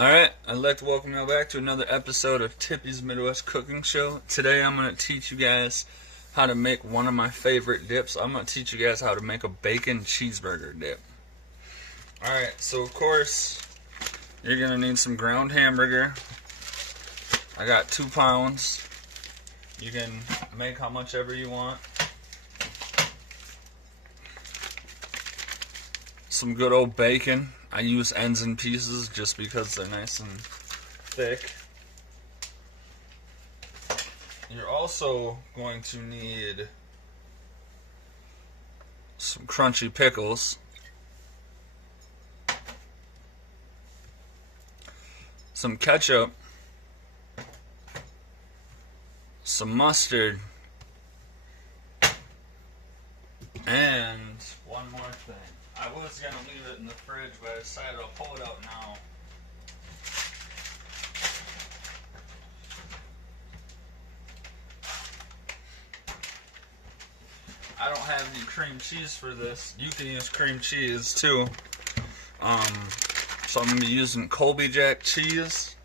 Alright, I'd like to welcome you back to another episode of Tippy's Midwest Cooking Show. Today I'm going to teach you guys how to make one of my favorite dips. I'm going to teach you guys how to make a bacon cheeseburger dip. Alright, so of course, you're going to need some ground hamburger. I got 2 pounds. You can make how much ever you want. Some good old bacon. I use ends and pieces just because they're nice and thick. You're also going to need some crunchy pickles, some ketchup, some mustard, and one more thing. I was going to leave it in the fridge, but I decided I'll pull it out now. I don't have any cream cheese for this. You can use cream cheese too. So I'm going to be using Colby Jack cheese.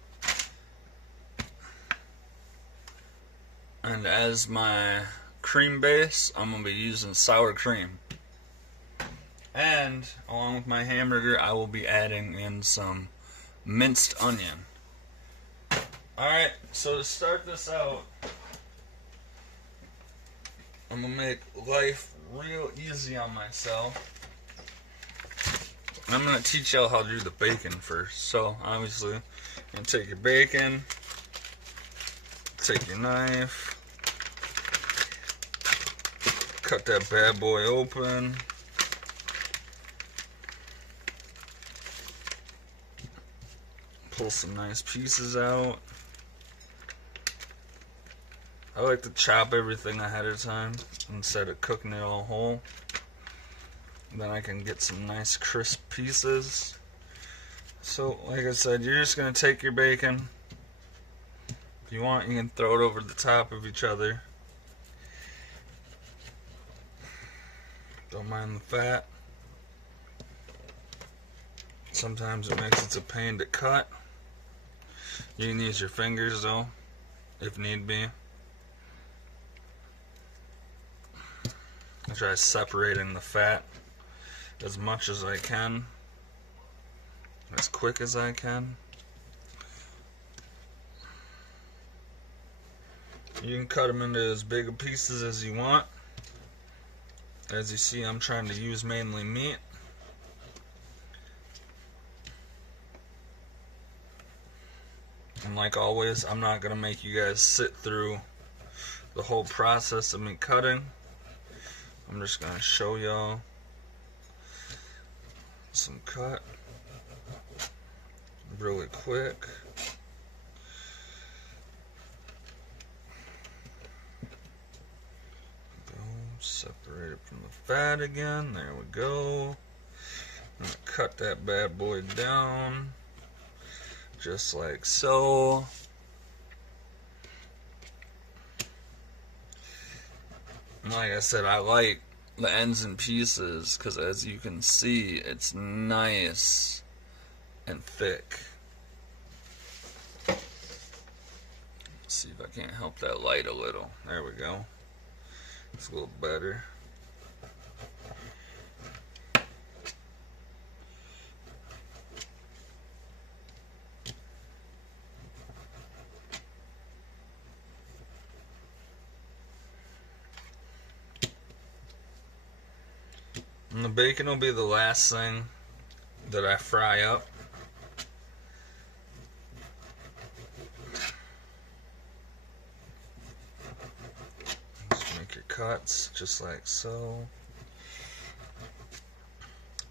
And as my cream base, I'm going to be using sour cream. And along with my hamburger, I will be adding in some minced onion. Alright, so to start this out, I'm going to make life real easy on myself. I'm going to teach y'all how to do the bacon first. So, obviously, you're going to take your bacon, take your knife, cut that bad boy open. Pull some nice pieces out. I like to chop everything ahead of time instead of cooking it all whole. Then I can get some nice crisp pieces. So, like I said, you're just going to take your bacon. If you want, you can throw it over the top of each other. Don't mind the fat. Sometimes it makes it a pain to cut. You can use your fingers though, if need be. I try separating the fat as much as I can, as quick as I can. You can cut them into as big of pieces as you want. As you see, I'm trying to use mainly meat. And like always, I'm not going to make you guys sit through the whole process of me cutting. I'm just going to show y'all some cut really quick. Go, separate it from the fat again. There we go. I'm going to cut that bad boy down. Just like so. And like I said, I like the ends and pieces because as you can see, it's nice and thick. Let's see if I can't help that light a little. There we go. It's a little better. And the bacon will be the last thing that I fry up. Just make your cuts just like so.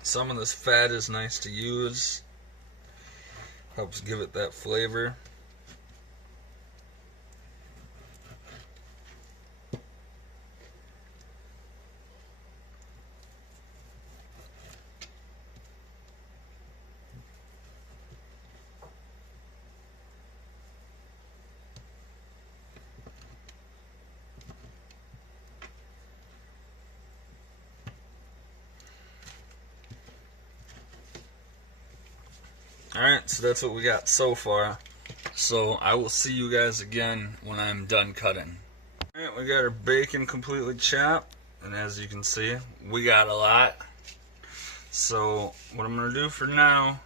Some of this fat is nice to use. Helps give it that flavor. Alright, so that's what we got so far. So I will see you guys again when I'm done cutting. Alright, we got our bacon completely chopped, and as you can see, we got a lot. So what I'm going to do for now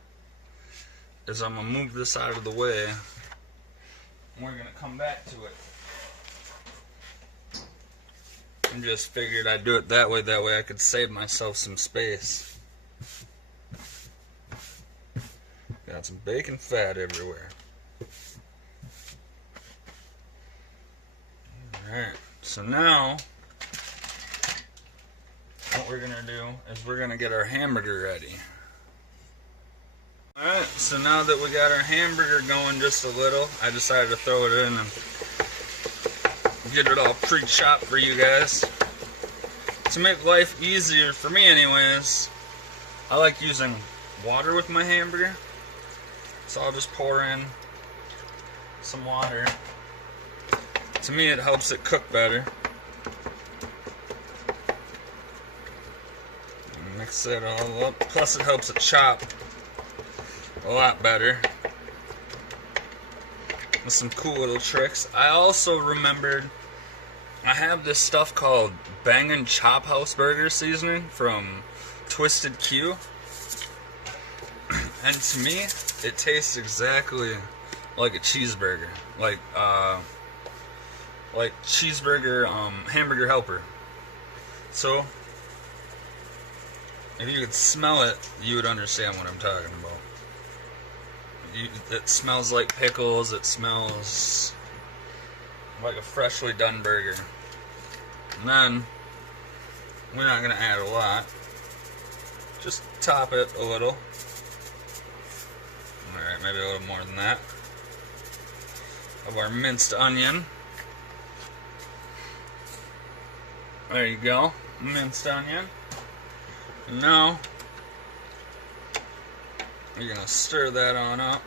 is I'm going to move this out of the way, and we're going to come back to it. I just figured I'd do it that way I could save myself some space. Got some bacon fat everywhere. Alright, so now what we're gonna do is we're gonna get our hamburger ready. Alright, so now that we got our hamburger going just a little, I decided to throw it in and get it all pre-chopped for you guys. To make life easier for me anyways, I like using water with my hamburger. So I'll just pour in some water. To me it helps it cook better. Mix it all up. Plus it helps it chop a lot better. With some cool little tricks. I also remembered I have this stuff called BACON Chop House Burger Seasoning from Twisted Q. And to me, it tastes exactly like a cheeseburger. Like cheeseburger hamburger helper. So if you could smell it, you would understand what I'm talking about. It smells like pickles, it smells like a freshly done burger. And then we're not going to add a lot. Just top it a little. Alright, maybe a little more than that. Of our minced onion. There you go. Minced onion. And now you're going to stir that on up.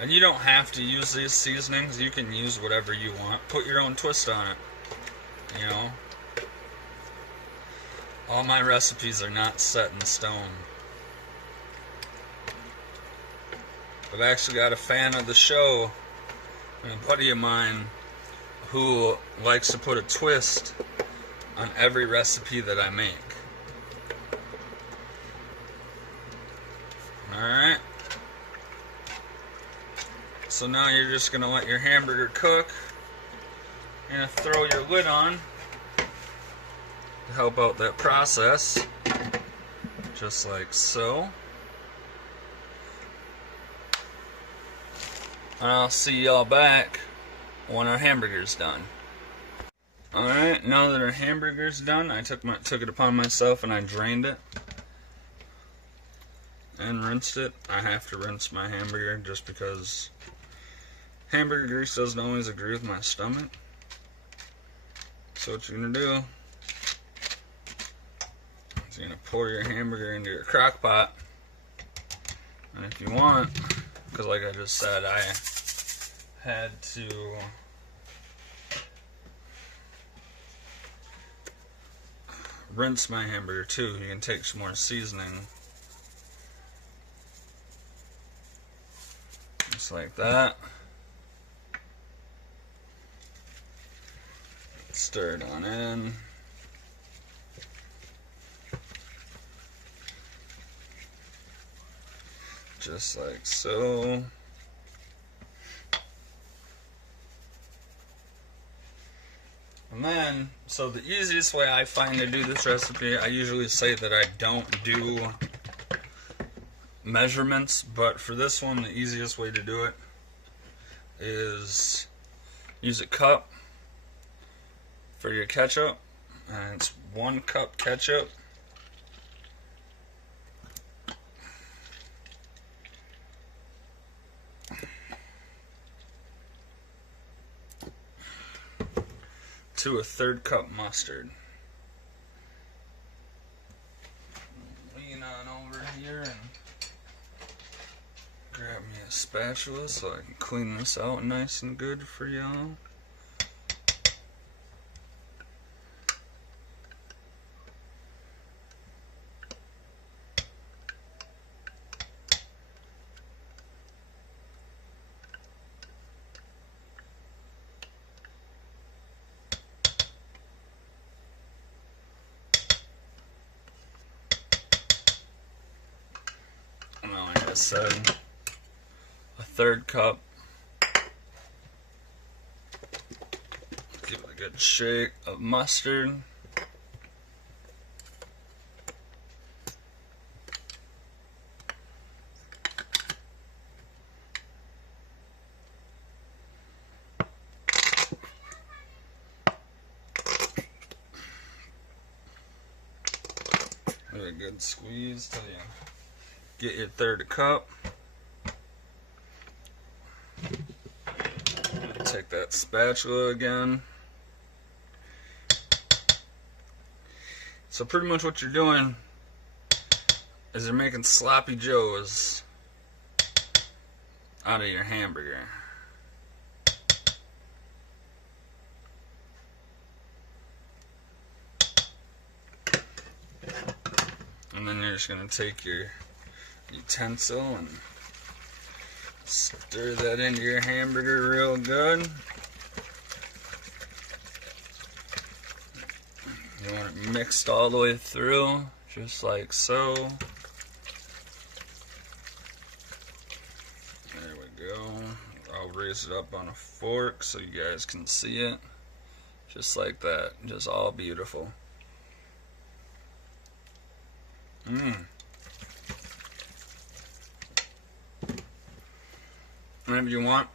And you don't have to use these seasonings. You can use whatever you want. Put your own twist on it. You know? All my recipes are not set in stone. I've actually got a fan of the show, and a buddy of mine, who likes to put a twist on every recipe that I make. Alright. So now you're just going to let your hamburger cook. You're going to throw your lid on to help out that process. Just like so. And I'll see y'all back when our hamburger's done. Alright, now that our hamburger's done, I took it upon myself and I drained it. And rinsed it. I have to rinse my hamburger just because hamburger grease doesn't always agree with my stomach. So what you're going to do is you're going to pour your hamburger into your crock pot. And if you want, because like I just said, I had to rinse my hamburger too. You can take some more seasoning. Just like that. Stir it on in. Just like so. And then, so the easiest way I find to do this recipe, I usually say that I don't do measurements, but for this one, the easiest way to do it is use a cup for your ketchup, and it's 1 cup ketchup. To a 1/3 cup mustard. Lean on over here and grab me a spatula so I can clean this out nice and good for y'all. said, a third cup. Give it a good shake of mustard. Give it a good squeeze till you get your third cup. Take that spatula again. So pretty much what you're doing is you're making sloppy joes out of your hamburger. And then you're just going to take your utensil and stir that into your hamburger real good. You want it mixed all the way through, just like so. There we go. I'll raise it up on a fork so you guys can see it. Just like that. Just all beautiful. And if you want,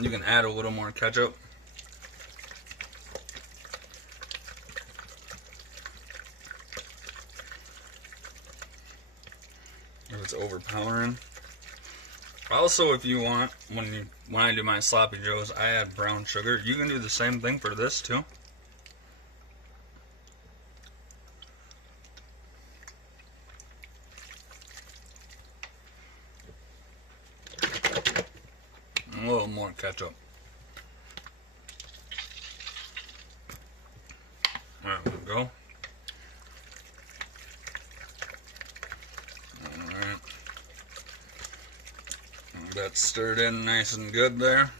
you can add a little more ketchup. If it's overpowering. Also, if you want, when I do my sloppy joes, I add brown sugar. You can do the same thing for this too. A little more ketchup. There we go. Alright. That's stirred in nice and good there.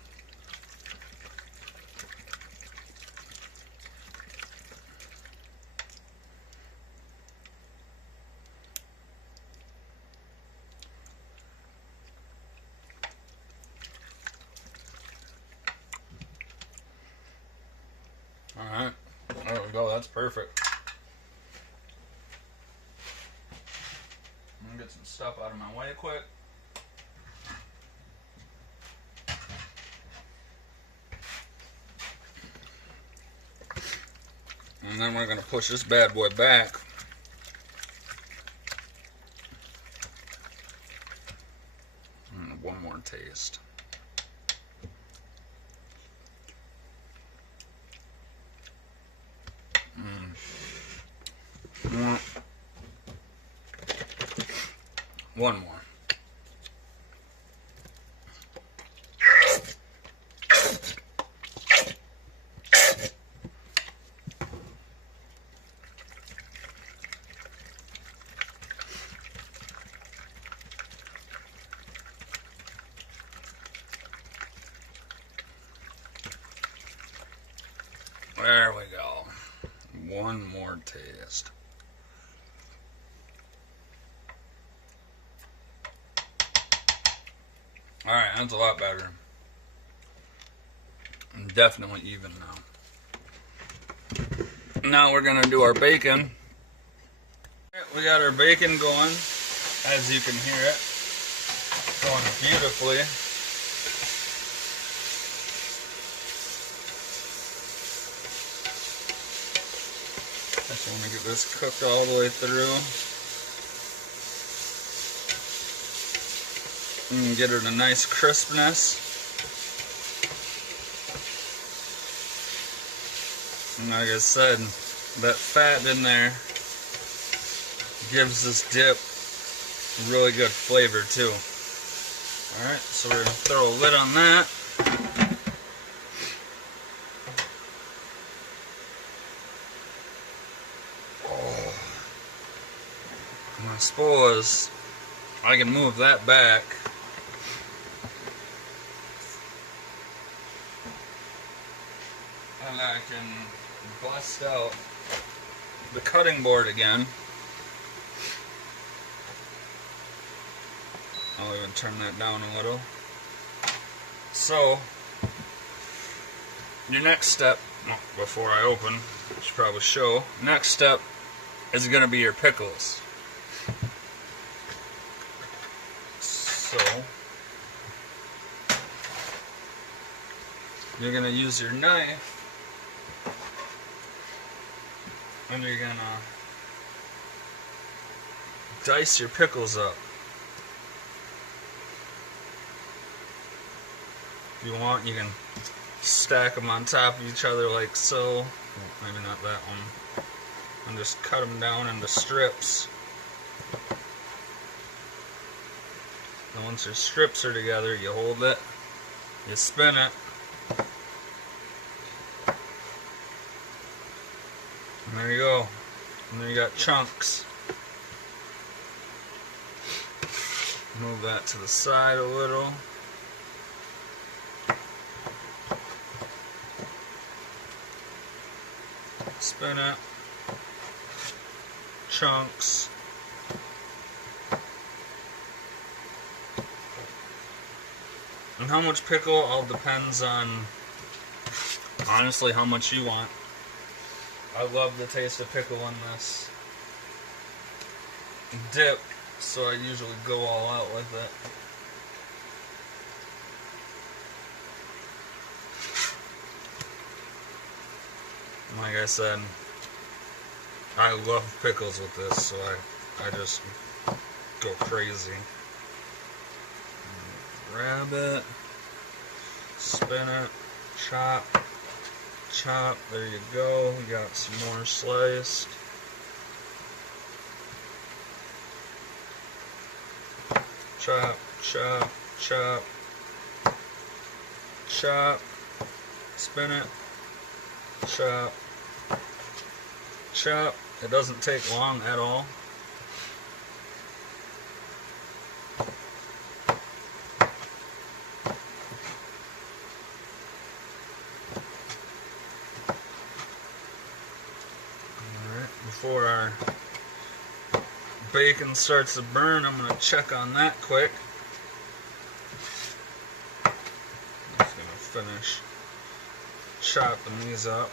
Alright, there we go, that's perfect. I'm gonna get some stuff out of my way quick. And then we're gonna push this bad boy back. And one more taste. One more. There we go. One more taste. Alright, that's a lot better. Definitely even now. Now we're going to do our bacon. We got our bacon going, as you can hear it. Going beautifully. Just want to get this cooked all the way through. And get her a nice crispness. And like I said, that fat in there gives this dip really good flavor too. Alright, so we're going to throw a lid on that. Oh. And I suppose I can move that back. And I can bust out the cutting board again. I'll even turn that down a little. So, your next step, before I open, I should probably show, next step is going to be your pickles. So, you're going to use your knife, and you're going to dice your pickles up. If you want, you can stack them on top of each other like so. Well, maybe not that one. And just cut them down into strips. And once your strips are together, you hold it, you spin it, and there you go. And then you got chunks. Move that to the side a little. Spin it. Chunks. And how much pickle all depends on, honestly, how much you want. I love the taste of pickle in this dip, so I usually go all out with it. Like I said, I love pickles with this, so I just go crazy. Grab it, spin it, chop, chop, there you go, we got some more sliced. Chop, chop, chop, chop, spin it, chop, chop. It doesn't take long at all. Alright, before our bacon starts to burn, I'm going to check on that quick. I'm just going to finish chopping these up.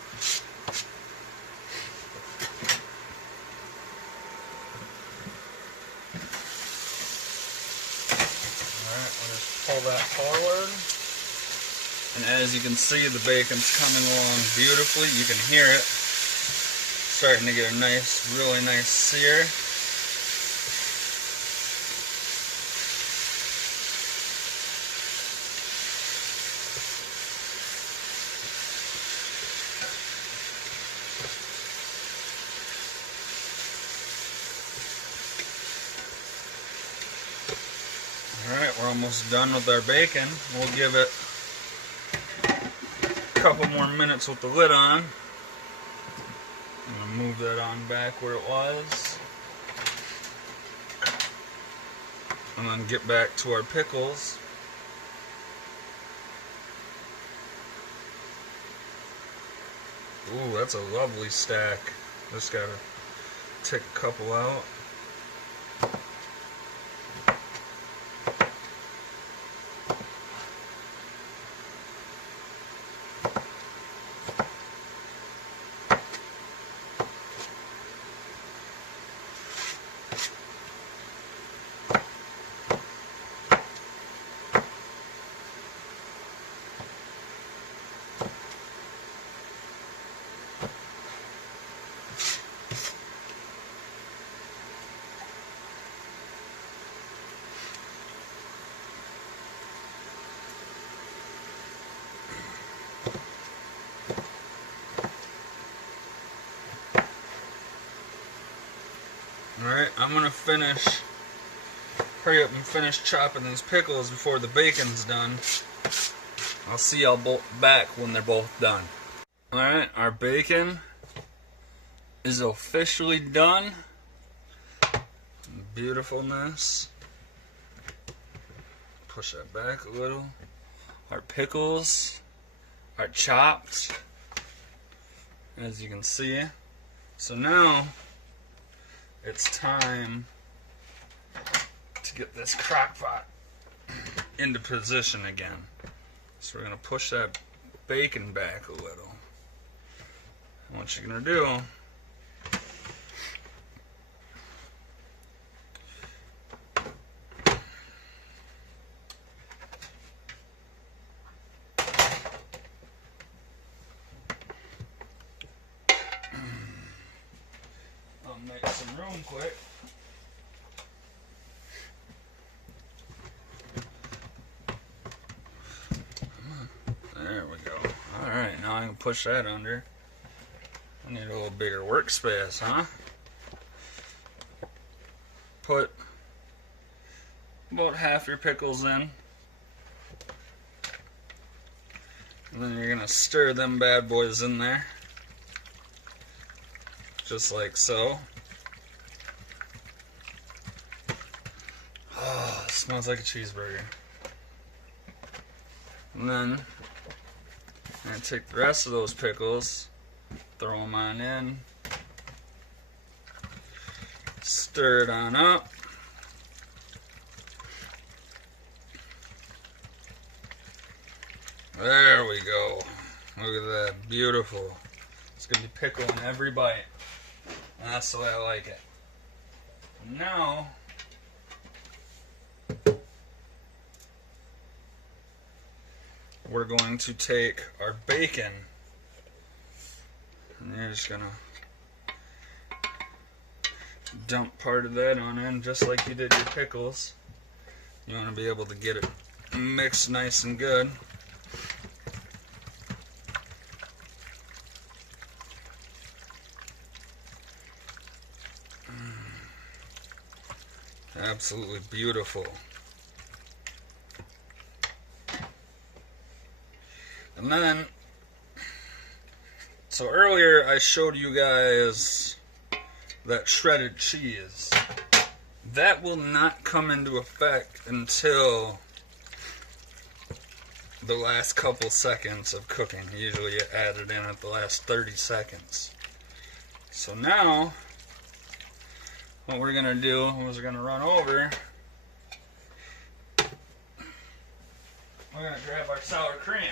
Pull that forward, and as you can see, the bacon's coming along beautifully. You can hear it starting to get a nice, really nice sear. Alright, we're almost done with our bacon. We'll give it a couple more minutes with the lid on. I'm going to move that on back where it was. And then get back to our pickles. Ooh, that's a lovely stack. Just got to take a couple out. Alright, I'm going to hurry up and finish chopping these pickles before the bacon's done. I'll see y'all back when they're both done. Alright, our bacon is officially done. Beautifulness. Push that back a little. Our pickles are chopped, as you can see. So now it's time to get this crock pot into position again. So we're going to push that bacon back a little. And what you're going to do, I'll make some room quick. There we go. Alright, now I can push that under. I need a little bigger workspace, huh? Put about half your pickles in. And then you're gonna stir them bad boys in there. Just like so. Oh, it smells like a cheeseburger. And then I'm going to take the rest of those pickles, throw them on in, stir it on up. There we go. Look at that. Beautiful. It's going to be pickle in every bite. And that's the way I like it. Now, we're going to take our bacon, and you're just gonna dump part of that on in just like you did your pickles. You want to be able to get it mixed nice and good. Absolutely beautiful. And then, so earlier I showed you guys that shredded cheese. That will not come into effect until the last couple seconds of cooking. Usually you add it in at the last 30 seconds. So now, what we're going to do is we're going to run over. We're going to grab our sour cream.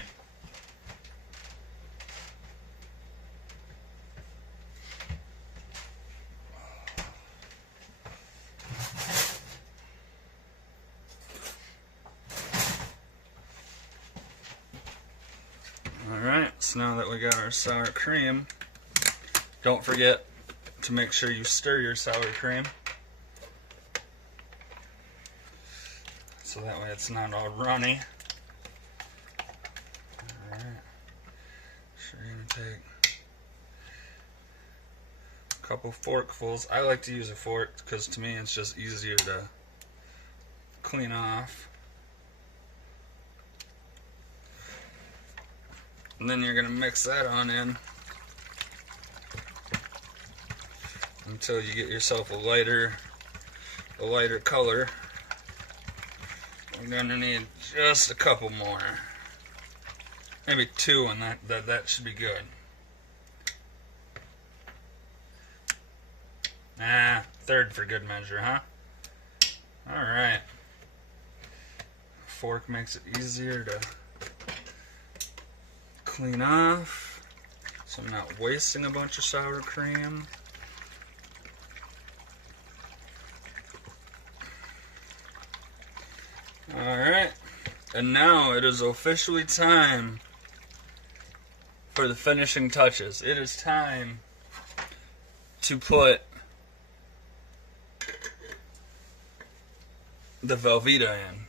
Alright, so now that we got our sour cream, don't forget to make sure you stir your sour cream so that way it's not all runny. Alright, so you're going to take a couple forkfuls. I like to use a fork because to me it's just easier to clean off. And then you're going to mix that on in until you get yourself a lighter color. We're going to need just a couple more. Maybe two, and that should be good. Third for good measure, huh? Alright. Fork makes it easier to clean off, so I'm not wasting a bunch of sour cream. Alright, and now it is officially time for the finishing touches. It is time to put the Velveeta in.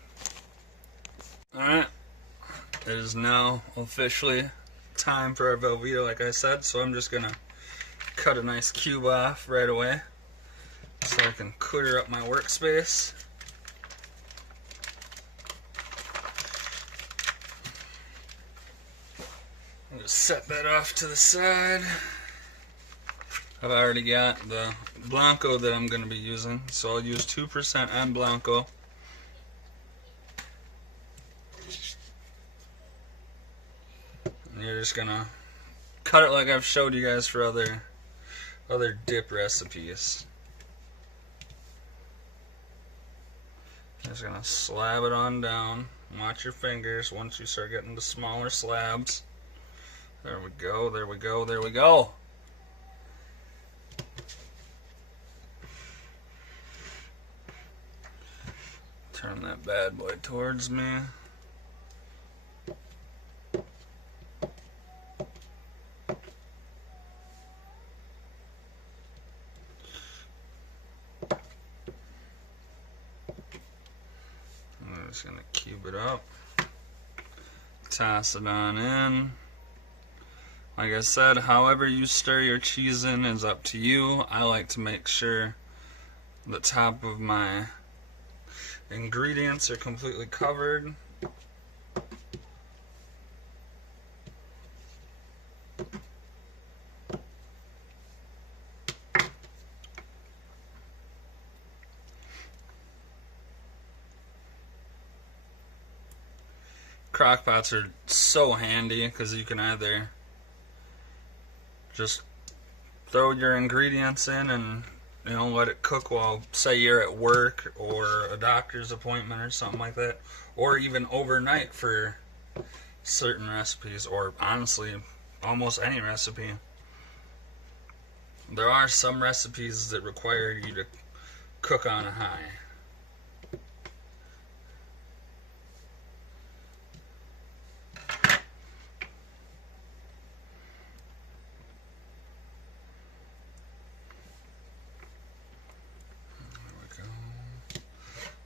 Alright. It is now officially time for our Velveeta, like I said, so I'm just going to cut a nice cube off right away so I can clear up my workspace. I'll just set that off to the side. I've already got the Blanco that I'm going to be using, so I'll use 2% en Blanco. You're just gonna cut it like I've showed you guys for other dip recipes. just gonna slab it on down. Watch your fingers once you start getting the smaller slabs. There we go, there we go, there we go. Turn that bad boy towards me. I'm just going to cube it up. Toss it on in. Like I said, however you stir your cheese in is up to you. I like to make sure the top of my ingredients are completely covered. Crock pots are so handy because you can either just throw your ingredients in and let it cook while, say, you're at work or a doctor's appointment or something like that, or even overnight for certain recipes, or honestly almost any recipe. There are some recipes that require you to cook on a high.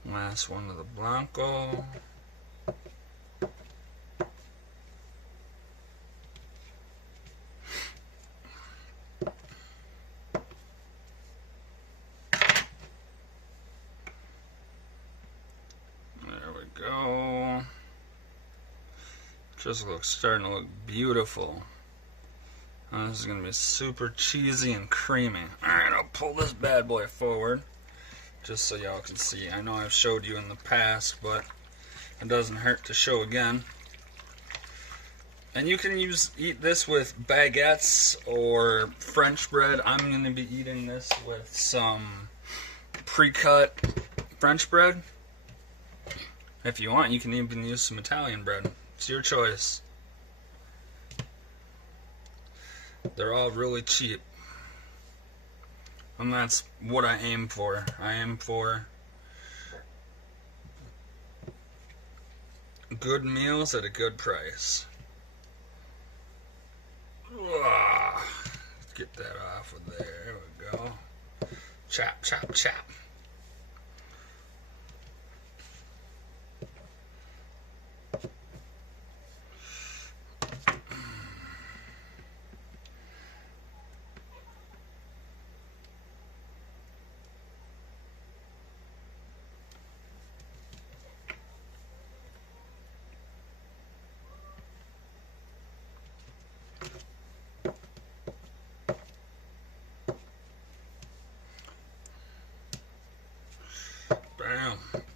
Last one of the Blanco. There we go. Just starting to look beautiful. This is going to be super cheesy and creamy. Alright, I'll pull this bad boy forward just so y'all can see. I know I've showed you in the past, but it doesn't hurt to show again. And you can eat this with baguettes or French bread. I'm going to be eating this with some pre-cut French bread. If you want, you can even use some Italian bread. It's your choice. They're all really cheap. And that's what I aim for. I aim for good meals at a good price. Get that off of there. There we go. Chop, chop, chop.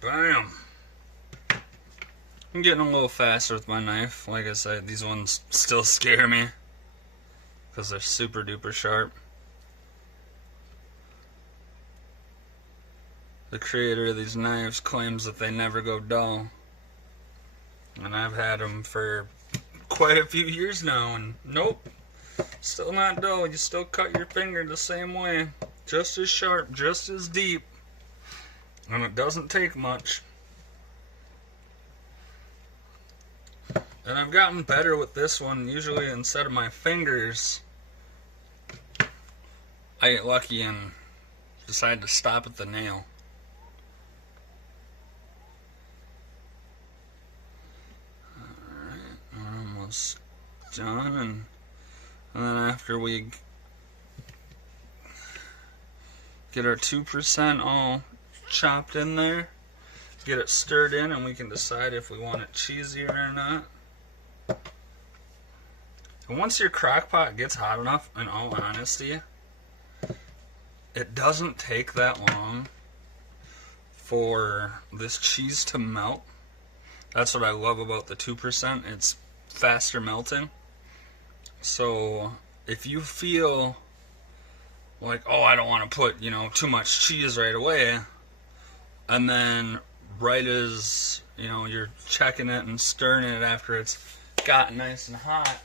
Bam. I'm getting a little faster with my knife. Like I said, these ones still scare me because they're super duper sharp. The creator of these knives claims that they never go dull. And I've had them for quite a few years now, and nope, still not dull. You still cut your finger the same way. Just as sharp, just as deep. And it doesn't take much. And I've gotten better with this one. Usually instead of my fingers, I get lucky and decide to stop at the nail. Alright, we're almost done. And then after we get our 2% all chopped in there, get it stirred in, and we can decide if we want it cheesier or not. And once your crock pot gets hot enough, in all honesty, it doesn't take that long for this cheese to melt. That's what I love about the 2%. It's faster melting. So if you feel like, oh, I don't want to put, too much cheese right away, and then right as, you know, you're checking it and stirring it after it's gotten nice and hot,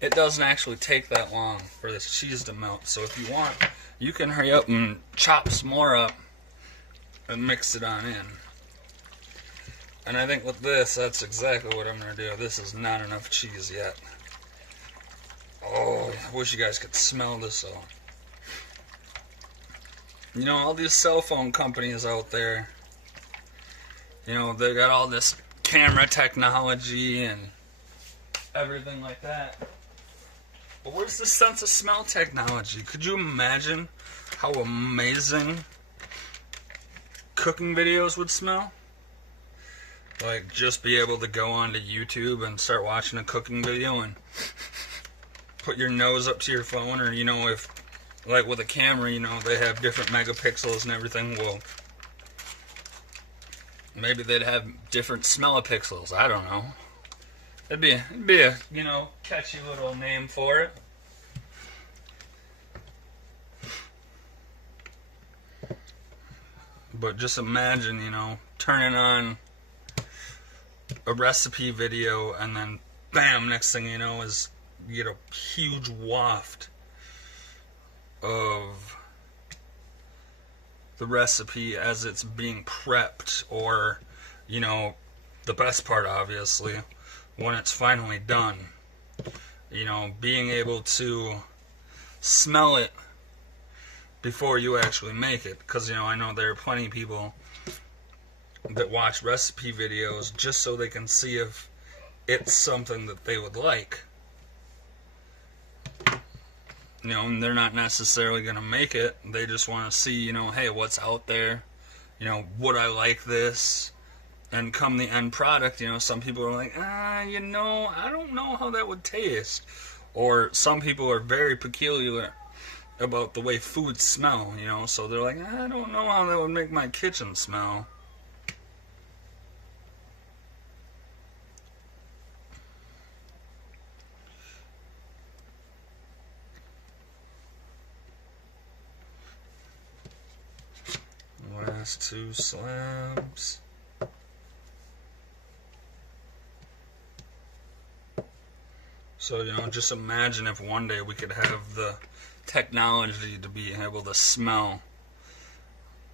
it doesn't actually take that long for this cheese to melt. So if you want, you can hurry up and chop some more up and mix it on in. And I think with this, that's exactly what I'm going to do. This is not enough cheese yet. Oh, I wish you guys could smell this though. You know, all these cell phone companies out there, you know, they got all this camera technology and everything like that. But where's the sense of smell technology? Could you imagine how amazing cooking videos would smell? Like, just be able to go onto YouTube and start watching a cooking video and put your nose up to your phone, or, you know, if, like with a camera, you know, they have different megapixels and everything. Well, maybe they'd have different smellopixels. I don't know. It'd be a, you know, catchy little name for it. But just imagine, you know, turning on a recipe video and then bam, next thing you know is you get a huge waft of the recipe as it's being prepped, or, you know, the best part obviously, when it's finally done, you know, being able to smell it before you actually make it. Because, you know, I know there are plenty of people that watch recipe videos just so they can see if it's something that they would like. You know, and they're not necessarily going to make it. They just want to see, you know, hey, what's out there? You know, would I like this? And come the end product, you know, some people are like, you know, I don't know how that would taste. Or some people are very peculiar about the way foods smell, you know, so they're like, I don't know how that would make my kitchen smell. Last two slabs. So, you know, just imagine if one day we could have the technology to be able to smell,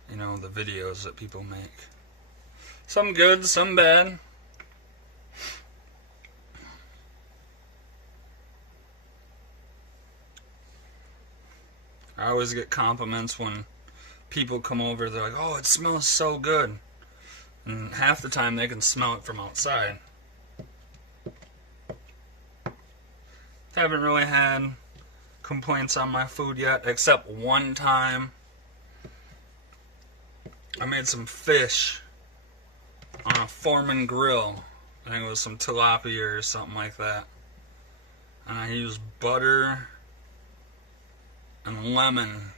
you know, the videos that people make. Some good, some bad. I always get compliments when people come over, they're like, oh, it smells so good. And half the time they can smell it from outside. Haven't really had complaints on my food yet, except one time I made some fish on a Foreman grill. I think it was some tilapia or something like that. And I used butter and lemon.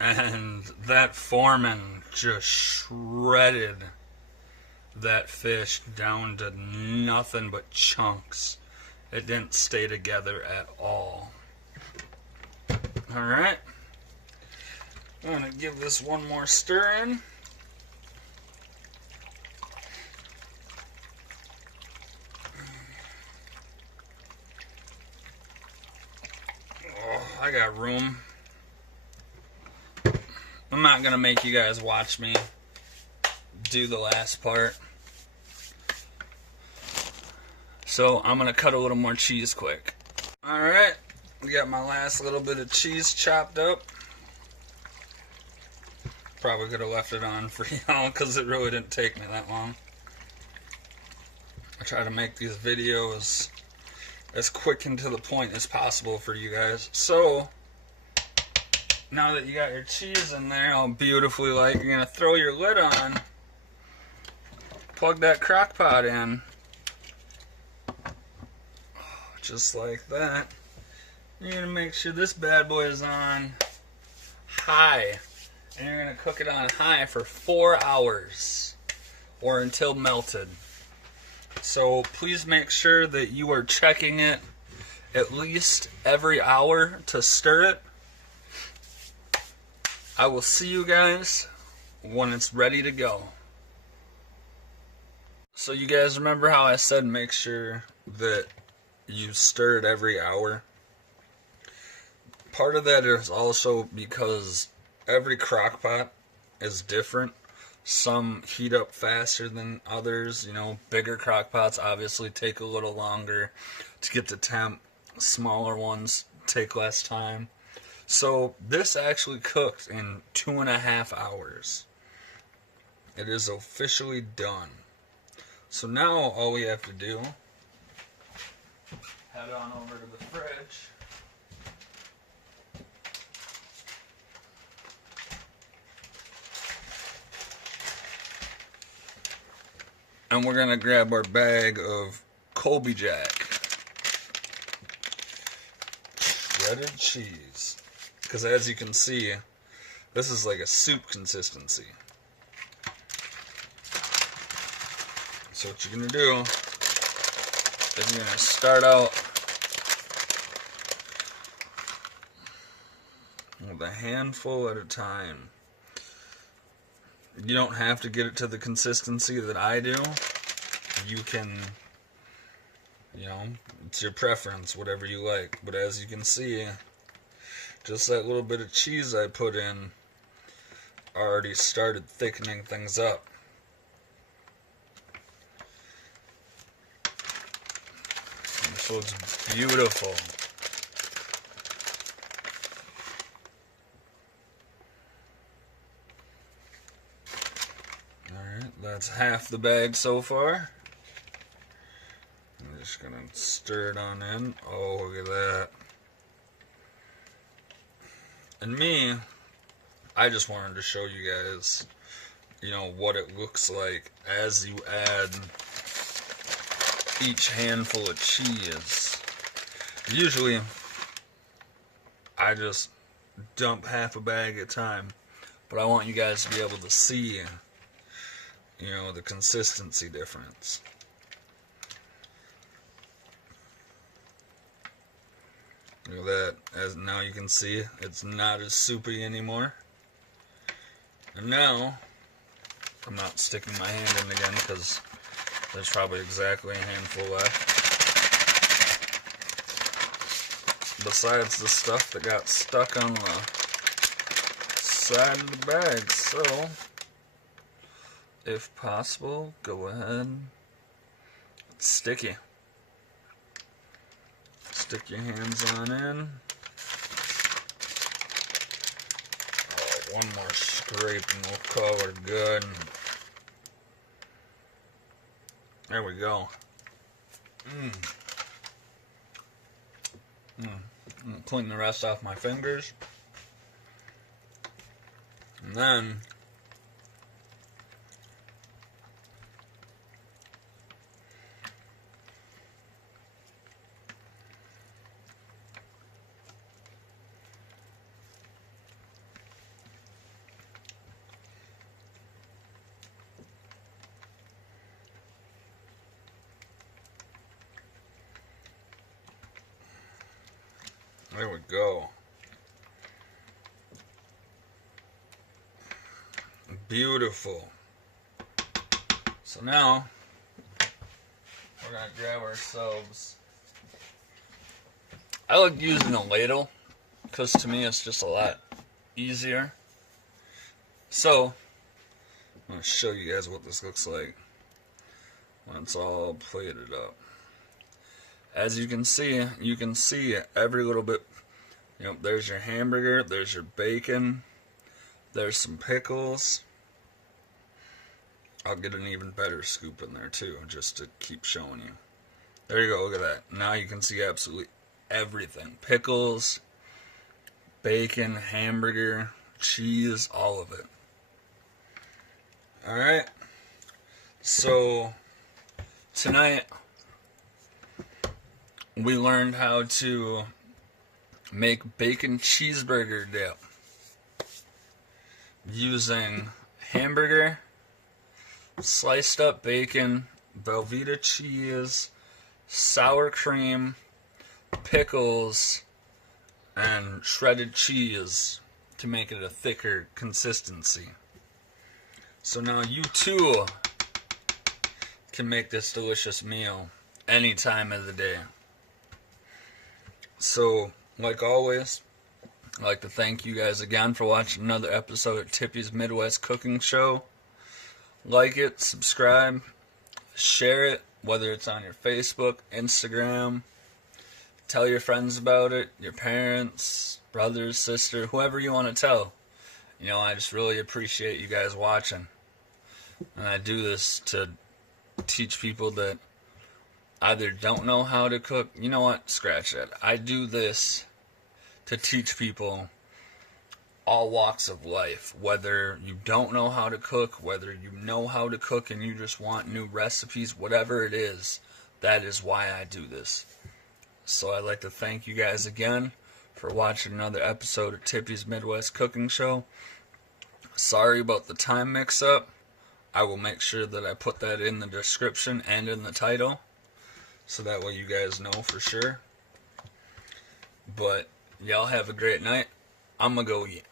And that Foreman just shredded that fish down to nothing but chunks. It didn't stay together at all. Alright. I'm going to give this one more stir in. Oh, I got room. I'm not going to make you guys watch me do the last part. So I'm going to cut a little more cheese quick. Alright, we got my last little bit of cheese chopped up. Probably could have left it on for y'all because it really didn't take me that long. I try to make these videos as quick and to the point as possible for you guys. So, now that you got your cheese in there all beautifully, like, you're going to throw your lid on, plug that crock pot in, just like that. You're going to make sure this bad boy is on high, and you're going to cook it on high for 4 hours, or until melted. So please make sure that you are checking it at least every hour to stir it. I will see you guys when it's ready to go. So you guys remember how I said make sure that you stir it every hour? Part of that is also because every crock pot is different. Some heat up faster than others. You know, bigger crock pots obviously take a little longer to get to temp. Smaller ones take less time. So this actually cooked in 2.5 hours. It is officially done. So now all we have to do, head on over to the fridge. And we're gonna grab our bag of Colby Jack shredded cheese. Because as you can see, this is like a soup consistency. So what you're gonna do is you're gonna start out with a handful at a time. You don't have to get it to the consistency that I do. You can, you know, it's your preference, whatever you like. But as you can see, just that little bit of cheese I put in already started thickening things up. And so it's beautiful. Alright, that's half the bag so far. I'm just gonna stir it on in. Oh, look at that. And me, I just wanted to show you guys, you know, what it looks like as you add each handful of cheese. Usually, I just dump half a bag at a time, but I want you guys to be able to see, you know, the consistency difference. Look at that. As now you can see, it's not as soupy anymore. And now, I'm not sticking my hand in again because there's probably exactly a handful left. Besides the stuff that got stuck on the side of the bag. So, if possible, go ahead. It's sticky. Stick your hands on in. Oh, one more scrape and we'll call it good. There we go. Clean the rest off my fingers. And then there we go. Beautiful. So now, we're going to grab ourselves, I like using a ladle, because to me it's just a lot easier. So, I'm going to show you guys what this looks like when it's all plated up. As you can see every little bit, you know, there's your hamburger, there's your bacon, there's some pickles. I'll get an even better scoop in there too, just to keep showing you. There you go, look at that. Now you can see absolutely everything. Pickles, bacon, hamburger, cheese, all of it. Alright, so tonight we learned how to make bacon cheeseburger dip using hamburger, sliced up bacon, Velveeta cheese, sour cream, pickles, and shredded cheese to make it a thicker consistency. So now you too can make this delicious meal any time of the day. So, like always, I'd like to thank you guys again for watching another episode of Tippy's Midwest Cooking Show. Like it, subscribe, share it, whether it's on your Facebook, Instagram. Tell your friends about it, your parents, brothers, sister, whoever you want to tell. You know, I just really appreciate you guys watching. And I do this to teach people that either don't know how to cook. You know what? Scratch that. I do this to teach people all walks of life. Whether you don't know how to cook, whether you know how to cook and you just want new recipes, whatever it is, that is why I do this. So I'd like to thank you guys again for watching another episode of Tippy's Midwest Cooking Show. Sorry about the time mix-up. I will make sure that I put that in the description and in the title, so that way you guys know for sure. But y'all have a great night. I'm gonna go eat.